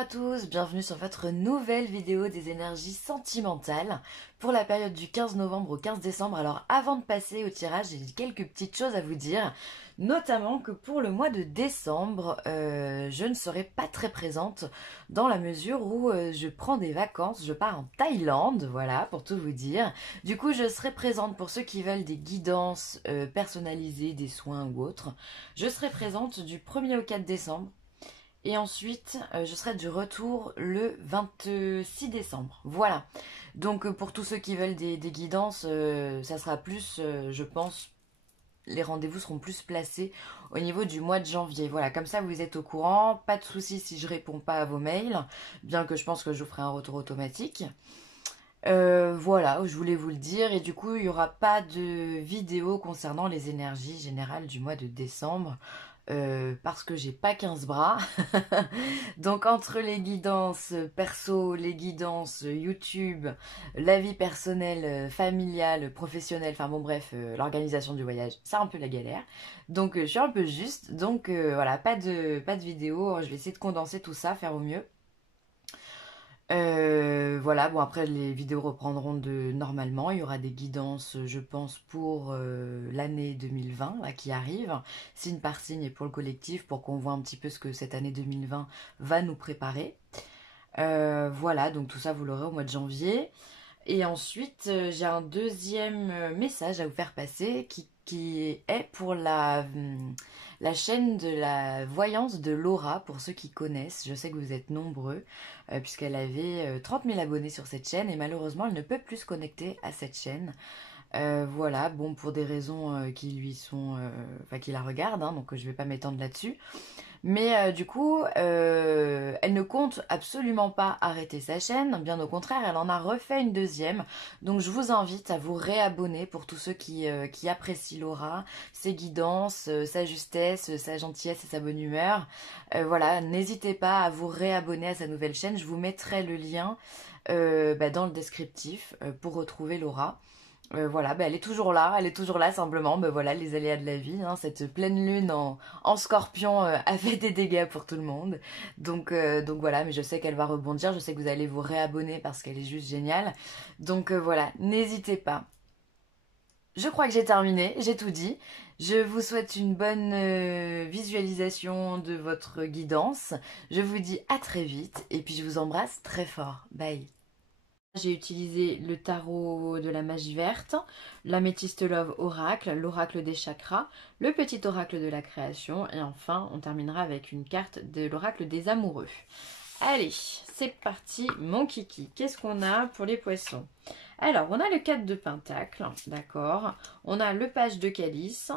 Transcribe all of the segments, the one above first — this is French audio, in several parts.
à tous, bienvenue sur votre nouvelle vidéo des énergies sentimentales pour la période du 15 novembre au 15 décembre. Alors avant de passer au tirage, j'ai quelques petites choses à vous dire, notamment que pour le mois de décembre, je ne serai pas très présente dans la mesure où je prends des vacances, je pars en Thaïlande, voilà, pour tout vous dire. Du coup, je serai présente pour ceux qui veulent des guidances personnalisées, des soins ou autres. Je serai présente du 1er au 4 décembre. Et ensuite, je serai de retour le 26 décembre. Voilà. Donc, pour tous ceux qui veulent des guidances, ça sera plus, je pense, les rendez-vous seront plus placés au niveau du mois de janvier. Voilà, comme ça, vous êtes au courant. Pas de souci si je réponds pas à vos mails, bien que je pense que je vous ferai un retour automatique. Voilà, je voulais vous le dire. Et du coup, il n'y aura pas de vidéo concernant les énergies générales du mois de décembre. Parce que j'ai pas 15 bras. Donc entre les guidances perso, les guidances YouTube, la vie personnelle, familiale, professionnelle, enfin bon bref, l'organisation du voyage, c'est un peu la galère. Donc je suis un peu juste. Donc voilà, pas de vidéo. Je vais essayer de condenser tout ça, faire au mieux. Voilà, bon après les vidéos reprendront normalement, il y aura des guidances je pense pour l'année 2020 là, qui arrive, signe par signe et pour le collectif pour qu'on voit un petit peu ce que cette année 2020 va nous préparer. Voilà, donc tout ça vous l'aurez au mois de janvier. Et ensuite j'ai un deuxième message à vous faire passer qui est pour la chaîne de la voyance de Laura, pour ceux qui connaissent. Je sais que vous êtes nombreux, puisqu'elle avait 30 000 abonnés sur cette chaîne, et malheureusement elle ne peut plus se connecter à cette chaîne. Voilà, bon, pour des raisons qui lui sont... enfin, qui la regardent, hein, donc je vais pas m'étendre là-dessus. Mais du coup, elle ne compte absolument pas arrêter sa chaîne, bien au contraire, elle en a refait une deuxième. Donc je vous invite à vous réabonner pour tous ceux qui apprécient Laura, ses guidances, sa justesse, sa gentillesse et sa bonne humeur. Voilà, n'hésitez pas à vous réabonner à sa nouvelle chaîne, je vous mettrai le lien dans le descriptif pour retrouver Laura. Voilà, elle est toujours là simplement, voilà, les aléas de la vie, hein, cette pleine lune en scorpion a fait des dégâts pour tout le monde, donc voilà, mais je sais qu'elle va rebondir, je sais que vous allez vous réabonner parce qu'elle est juste géniale, donc voilà, n'hésitez pas. Je crois que j'ai terminé, j'ai tout dit, je vous souhaite une bonne visualisation de votre guidance, je vous dis à très vite, et puis je vous embrasse très fort, bye. J'ai utilisé le tarot de la magie verte, l'améthyste love oracle, l'oracle des chakras, le petit oracle de la création et enfin on terminera avec une carte de l'oracle des amoureux. Allez, c'est parti mon kiki. Qu'est-ce qu'on a pour les poissons? Alors, on a le 4 de pentacle, d'accord. On a le page de calice,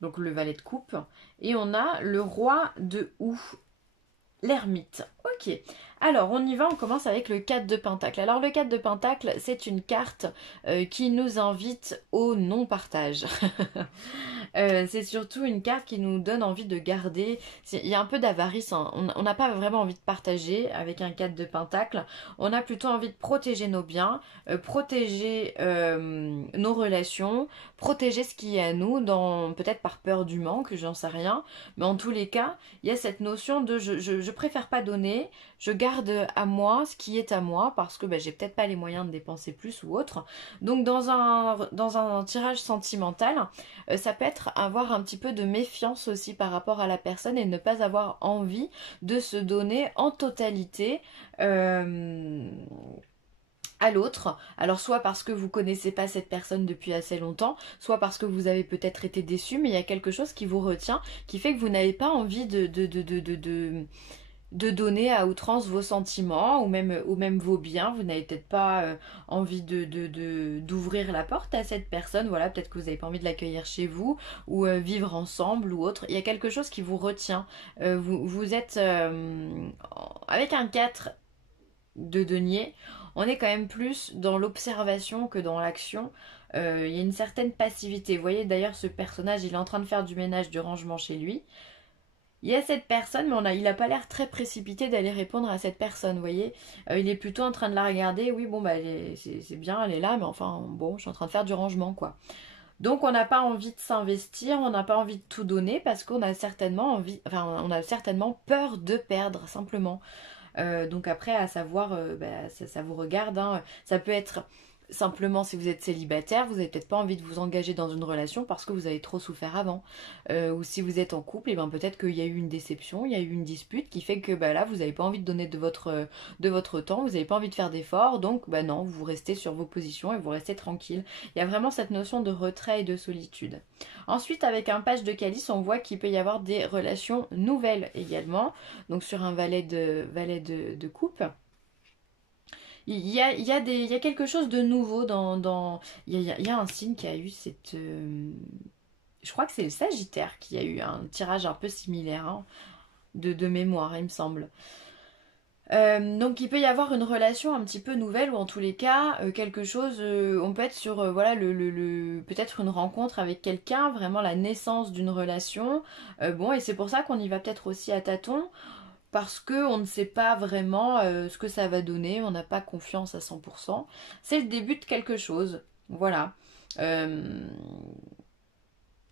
donc le valet de coupe. Et on a le roi de houx, l'ermite. Ok, alors on y va, on commence avec le 4 de pentacle. Alors le 4 de pentacle, c'est une carte qui nous invite au non-partage. C'est surtout une carte qui nous donne envie de garder. Il y a un peu d'avarice, hein. On n'a pas vraiment envie de partager avec un 4 de pentacle. On a plutôt envie de protéger nos biens, protéger nos relations, protéger ce qui est à nous, peut-être par peur du manque, j'en sais rien. Mais en tous les cas, il y a cette notion de je préfère pas donner, je garde à moi ce qui est à moi parce que j'ai peut-être pas les moyens de dépenser plus ou autre. Donc dans un tirage sentimental, ça peut être avoir un petit peu de méfiance aussi par rapport à la personne et ne pas avoir envie de se donner en totalité à l'autre. Alors soit parce que vous connaissez pas cette personne depuis assez longtemps, soit parce que vous avez peut-être été déçu, mais il y a quelque chose qui vous retient, qui fait que vous n'avez pas envie de donner à outrance vos sentiments ou même vos biens. Vous n'avez peut-être pas envie d'ouvrir la porte à cette personne. Voilà, peut-être que vous n'avez pas envie de l'accueillir chez vous ou vivre ensemble ou autre. Il y a quelque chose qui vous retient. Vous êtes avec un 4 de denier, on est quand même plus dans l'observation que dans l'action. Il y a une certaine passivité. Vous voyez d'ailleurs ce personnage, il est en train de faire du ménage, du rangement chez lui. Il y a cette personne, mais il n'a pas l'air très précipité d'aller répondre à cette personne, vous voyez. Il est plutôt en train de la regarder, oui, bon, c'est bien, elle est là, mais enfin, bon, je suis en train de faire du rangement, quoi. Donc on n'a pas envie de s'investir, on n'a pas envie de tout donner parce qu'on a certainement envie, enfin on a certainement peur de perdre simplement. Donc après à savoir, bah, ça vous regarde, hein. Ça peut être simplement si vous êtes célibataire, vous n'avez peut-être pas envie de vous engager dans une relation parce que vous avez trop souffert avant. Ou si vous êtes en couple, et ben peut-être qu'il y a eu une déception, il y a eu une dispute qui fait que bah, là vous n'avez pas envie de donner de votre temps, vous n'avez pas envie de faire d'efforts, donc bah non, vous restez sur vos positions et vous restez tranquille. Il y a vraiment cette notion de retrait et de solitude. Ensuite, avec un page de calice, on voit qu'il peut y avoir des relations nouvelles également. Donc sur un valet de coupe. Il y a quelque chose de nouveau il y a un signe qui a eu cette... je crois que c'est le Sagittaire qui a eu un tirage un peu similaire, hein, de mémoire, il me semble. Donc il peut y avoir une relation un petit peu nouvelle ou en tous les cas quelque chose, on peut être sur voilà peut-être une rencontre avec quelqu'un, vraiment la naissance d'une relation. Bon et c'est pour ça qu'on y va peut-être aussi à tâtons parce que on ne sait pas vraiment ce que ça va donner, on n'a pas confiance à 100%. C'est le début de quelque chose, voilà. Euh,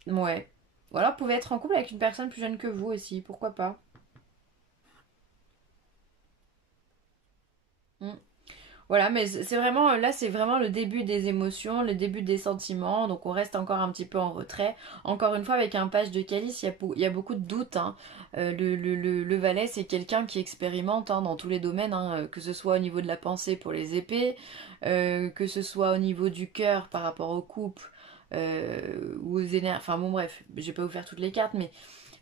ouais. Voilà, vous pouvez être en couple avec une personne plus jeune que vous aussi, pourquoi pas. Mm. Voilà, mais c'est vraiment, là c'est vraiment le début des émotions, le début des sentiments, donc on reste encore un petit peu en retrait. Encore une fois, avec un page de calice, il y a beaucoup de doutes, hein. Le valet, c'est quelqu'un qui expérimente hein, dans tous les domaines, hein, que ce soit au niveau de la pensée pour les épées, que ce soit au niveau du cœur par rapport au couple, ou aux énergies, enfin bon bref, je vais pas vous faire toutes les cartes, mais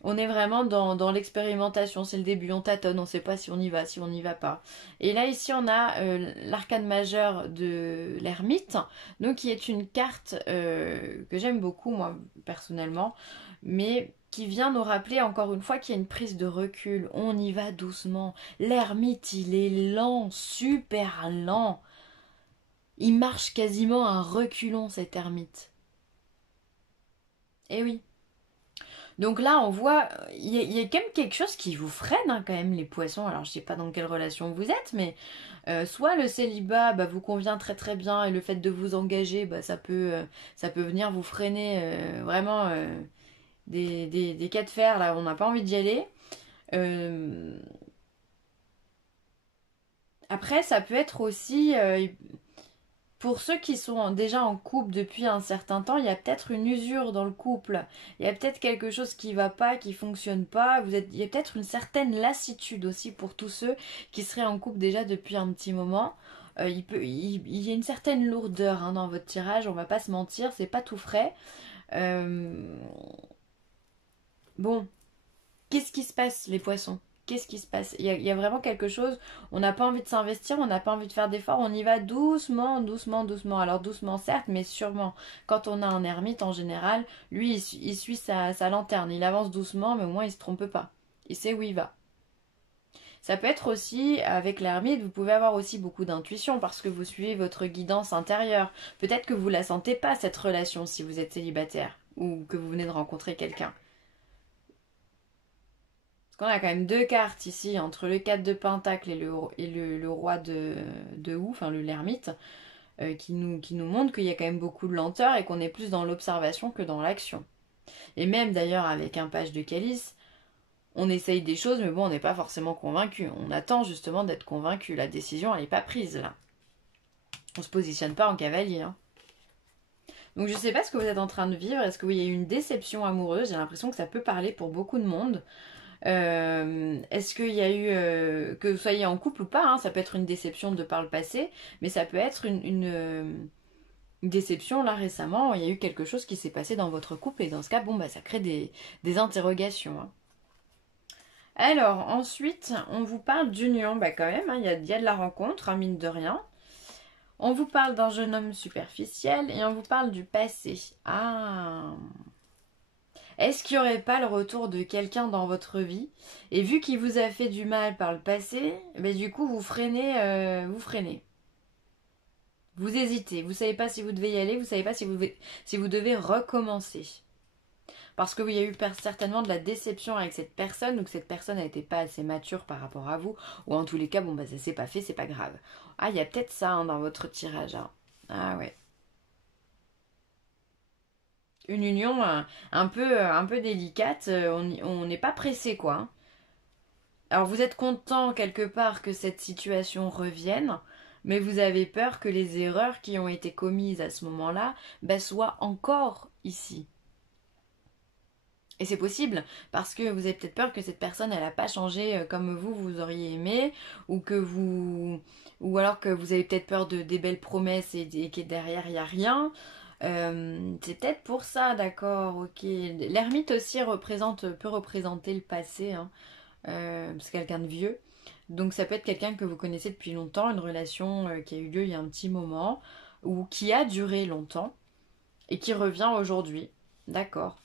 on est vraiment dans l'expérimentation, c'est le début, on tâtonne, on ne sait pas si on y va, si on n'y va pas. Et là ici on a l'arcane majeur de l'ermite, donc qui est une carte que j'aime beaucoup moi personnellement, mais qui vient nous rappeler encore une fois qu'il y a une prise de recul, on y va doucement. L'ermite il est lent, super lent, il marche quasiment un reculon cet ermite. Eh oui. Donc là, on voit, il y a quand même quelque chose qui vous freine, hein, quand même, les poissons. Alors, je sais pas dans quelle relation vous êtes, mais soit le célibat bah, vous convient très très bien et le fait de vous engager, bah, ça peut venir vous freiner vraiment des cas de fer, là, on n'a pas envie d'y aller. Euh, Après, ça peut être aussi, pour ceux qui sont déjà en couple depuis un certain temps, il y a peut-être une usure dans le couple. Il y a peut-être quelque chose qui va pas, qui fonctionne pas. Il y a peut-être une certaine lassitude aussi pour tous ceux qui seraient en couple déjà depuis un petit moment. Il y a une certaine lourdeur hein, dans votre tirage, on va pas se mentir, c'est pas tout frais. Euh, Bon, qu'est-ce qui se passe, les poissons? Qu'est-ce qui se passe? Il y a vraiment quelque chose, on n'a pas envie de s'investir, on n'a pas envie de faire d'efforts, on y va doucement, doucement, doucement. Alors doucement certes, mais sûrement. Quand on a un ermite en général, lui il suit sa lanterne, il avance doucement, mais au moins il se trompe pas. Il sait où il va. Ça peut être aussi, avec l'ermite, vous pouvez avoir aussi beaucoup d'intuition parce que vous suivez votre guidance intérieure. Peut-être que vous la sentez pas, cette relation, si vous êtes célibataire ou que vous venez de rencontrer quelqu'un. Qu'on a quand même deux cartes ici, entre le 4 de Pentacle et le roi de Houx, enfin le l'ermite, qui nous montre qu'il y a quand même beaucoup de lenteur et qu'on est plus dans l'observation que dans l'action. Et même d'ailleurs avec un page de calice, on essaye des choses, mais bon, on n'est pas forcément convaincu. On attend justement d'être convaincu. La décision, elle n'est pas prise là. On se positionne pas en cavalier, hein. Donc je sais pas ce que vous êtes en train de vivre. Est-ce qu'il y a eu une déception amoureuse? J'ai l'impression que ça peut parler pour beaucoup de monde. Est-ce qu'il y a eu, que vous soyez en couple ou pas, hein, ça peut être une déception de par le passé, mais ça peut être une déception là récemment, il y a eu quelque chose qui s'est passé dans votre couple et dans ce cas, bon bah ça crée des interrogations, hein. Alors ensuite, on vous parle d'union, bah quand même, hein, il y a de la rencontre, hein, mine de rien. On vous parle d'un jeune homme superficiel et on vous parle du passé. Ah, est-ce qu'il n'y aurait pas le retour de quelqu'un dans votre vie? Et vu qu'il vous a fait du mal par le passé, ben du coup vous freinez, vous freinez. Vous hésitez, vous savez pas si vous devez y aller, vous savez pas si vous devez recommencer. Parce qu'il y a eu certainement de la déception avec cette personne, ou que cette personne n'était pas assez mature par rapport à vous, ou en tous les cas, bon bah ça s'est pas fait, c'est pas grave. Ah, il y a peut-être ça hein, dans votre tirage, hein. Ah ouais. une union un peu délicate. On n'est pas pressé, quoi, hein. Alors vous êtes content quelque part que cette situation revienne, mais vous avez peur que les erreurs qui ont été commises à ce moment-là soient encore ici. Et c'est possible, parce que vous avez peut-être peur que cette personne, elle n'a pas changé comme vous auriez aimé, ou que vous... ou alors que vous avez peut-être peur de des belles promesses et que derrière, il n'y a rien. C'est peut-être pour ça, d'accord, ok. L'ermite aussi peut représenter le passé, hein. C'est quelqu'un de vieux. Donc ça peut être quelqu'un que vous connaissez depuis longtemps, une relation qui a eu lieu il y a un petit moment, ou qui a duré longtemps, et qui revient aujourd'hui. D'accord.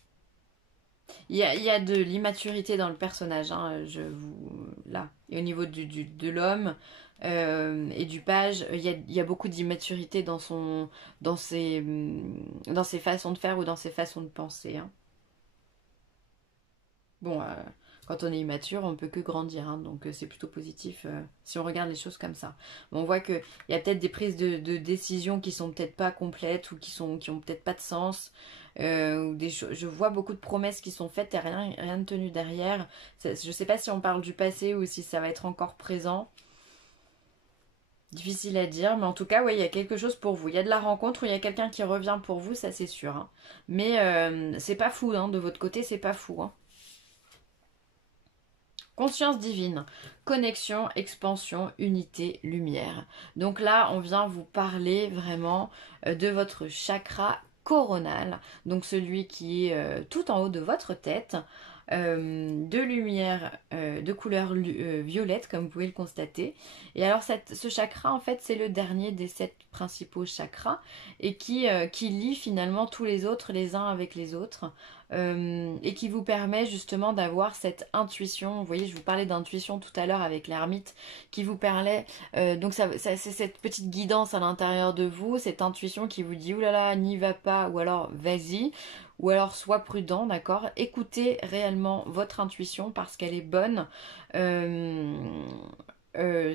Il y a de l'immaturité dans le personnage, hein, là. Et au niveau de l'homme et du page, il y a beaucoup d'immaturité dans ses façons de faire ou dans ses façons de penser, hein. Bon, quand on est immature, on peut que grandir, hein, donc c'est plutôt positif si on regarde les choses comme ça. Mais on voit qu'il y a peut-être des prises de décision qui sont peut-être pas complètes ou qui ont peut-être pas de sens. Ou je vois beaucoup de promesses qui sont faites et rien de tenu derrière. Je sais pas si on parle du passé ou si ça va être encore présent. Difficile à dire, mais en tout cas, ouais, il y a quelque chose pour vous. Il y a de la rencontre ou il y a quelqu'un qui revient pour vous, ça c'est sûr, hein. Mais c'est pas fou, hein, de votre côté, c'est pas fou, hein. Conscience divine, connexion, expansion, unité, lumière. Donc là, on vient vous parler vraiment de votre chakra coronal, donc celui qui est tout en haut de votre tête, de lumière de couleur violette, comme vous pouvez le constater. Et alors ce chakra, en fait, c'est le dernier des 7 principaux chakras et qui lie finalement tous les autres les uns avec les autres. Et qui vous permet justement d'avoir cette intuition. Vous voyez, je vous parlais d'intuition tout à l'heure avec l'ermite, qui vous permet, donc c'est cette petite guidance à l'intérieur de vous, cette intuition qui vous dit oulala, n'y va pas, ou alors vas-y, ou alors sois prudent, d'accord. Écoutez réellement votre intuition parce qu'elle est bonne.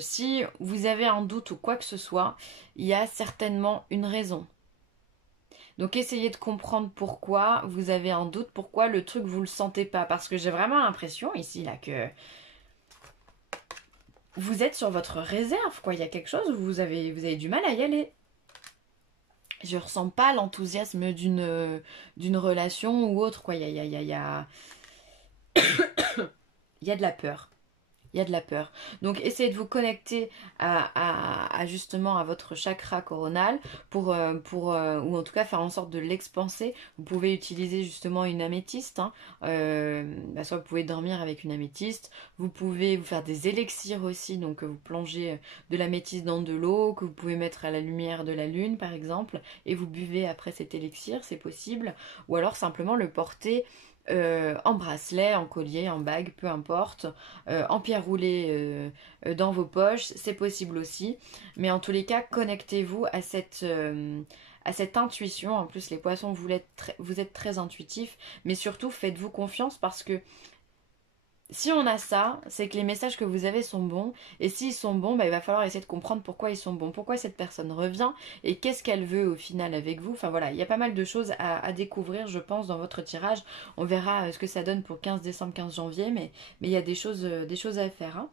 Si vous avez un doute ou quoi que ce soit, il y a certainement une raison. Donc essayez de comprendre pourquoi vous avez un doute, pourquoi le truc vous le sentez pas. Parce que j'ai vraiment l'impression ici là que vous êtes sur votre réserve, quoi. Il y a quelque chose où vous avez du mal à y aller. Je ressens pas l'enthousiasme d'une relation ou autre, quoi. Il y a de la peur. Il y a de la peur. Donc essayez de vous connecter justement à votre chakra coronal ou en tout cas faire en sorte de l'expanser. Vous pouvez utiliser justement une améthyste, hein. Soit vous pouvez dormir avec une améthyste. Vous pouvez vous faire des élixirs aussi. Donc vous plongez de l'améthyste dans de l'eau que vous pouvez mettre à la lumière de la lune par exemple. Et vous buvez après cet élixir, c'est possible. Ou alors simplement le porter en bracelet, en collier, en bague, peu importe, en pierre roulée dans vos poches, c'est possible aussi. Mais en tous les cas, connectez-vous à cette intuition. En plus, les poissons, vous êtes très intuitifs, mais surtout, faites-vous confiance parce que si on a ça, c'est que les messages que vous avez sont bons. Et s'ils sont bons, il va falloir essayer de comprendre pourquoi ils sont bons, pourquoi cette personne revient et qu'est-ce qu'elle veut au final avec vous. Enfin voilà, il y a pas mal de choses à découvrir, je pense, dans votre tirage. On verra ce que ça donne pour 15 décembre, 15 janvier, mais il y a des choses à faire, hein.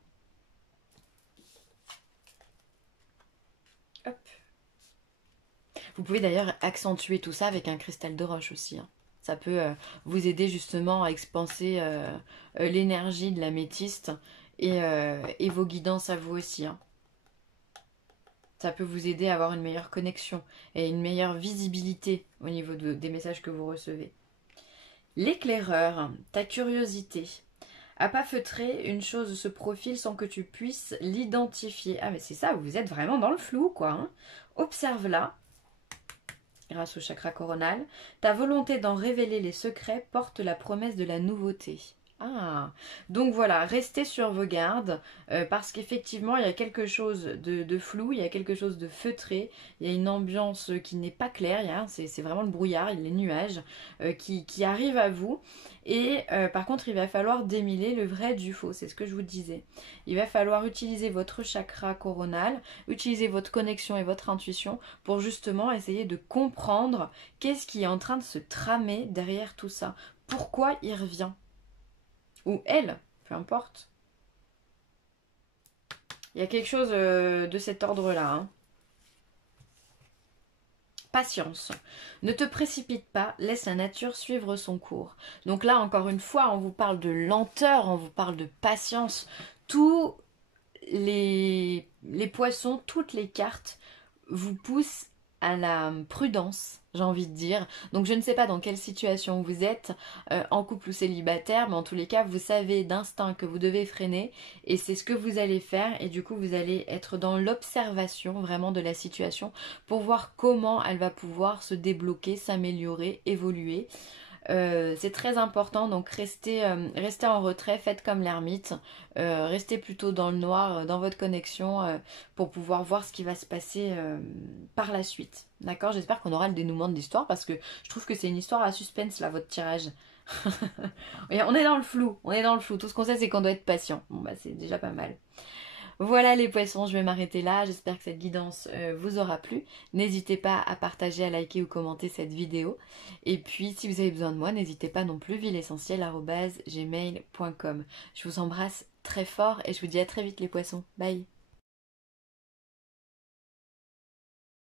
Hop. Vous pouvez d'ailleurs accentuer tout ça avec un cristal de roche aussi, hein. Ça peut vous aider justement à expanser l'énergie de l'améthyste et vos guidances à vous aussi, hein. Ça peut vous aider à avoir une meilleure connexion et une meilleure visibilité au niveau des messages que vous recevez. L'éclaireur, ta curiosité. À pas feutrer, une chose se profile sans que tu puisses l'identifier. Ah mais c'est ça, vous êtes vraiment dans le flou, quoi, hein. Observe-la, grâce au chakra coronal. Ta volonté d'en révéler les secrets porte la promesse de la nouveauté. Ah, donc voilà, restez sur vos gardes parce qu'effectivement il y a quelque chose de flou, il y a quelque chose de feutré, il y a une ambiance qui n'est pas claire, c'est vraiment le brouillard, les nuages qui arrivent à vous et par contre il va falloir démêler le vrai du faux, c'est ce que je vous disais. Il va falloir utiliser votre chakra coronal, utiliser votre connexion et votre intuition pour justement essayer de comprendre qu'est-ce qui est en train de se tramer derrière tout ça, pourquoi il revient. Ou elle, peu importe. Il y a quelque chose de cet ordre-là. Hein. Patience. Ne te précipite pas, laisse la nature suivre son cours. Donc là, encore une fois, on vous parle de lenteur, on vous parle de patience. Tous les poissons, toutes les cartes vous poussent à la prudence, j'ai envie de dire. Donc je ne sais pas dans quelle situation vous êtes, en couple ou célibataire, mais en tous les cas, vous savez d'instinct que vous devez freiner et c'est ce que vous allez faire et du coup vous allez être dans l'observation vraiment de la situation pour voir comment elle va pouvoir se débloquer, s'améliorer, évoluer. C'est très important, donc restez en retrait, faites comme l'ermite, restez plutôt dans le noir, dans votre connexion, pour pouvoir voir ce qui va se passer par la suite. D'accord? J'espère qu'on aura le dénouement de l'histoire parce que je trouve que c'est une histoire à suspense là, votre tirage. On est dans le flou, on est dans le flou. Tout ce qu'on sait, c'est qu'on doit être patient. Bon, bah, c'est déjà pas mal. Voilà les poissons, je vais m'arrêter là. J'espère que cette guidance vous aura plu. N'hésitez pas à partager, à liker ou commenter cette vidéo. Et puis, si vous avez besoin de moi, n'hésitez pas non plus, huileessentielle@gmail.com. Je vous embrasse très fort et je vous dis à très vite les poissons. Bye!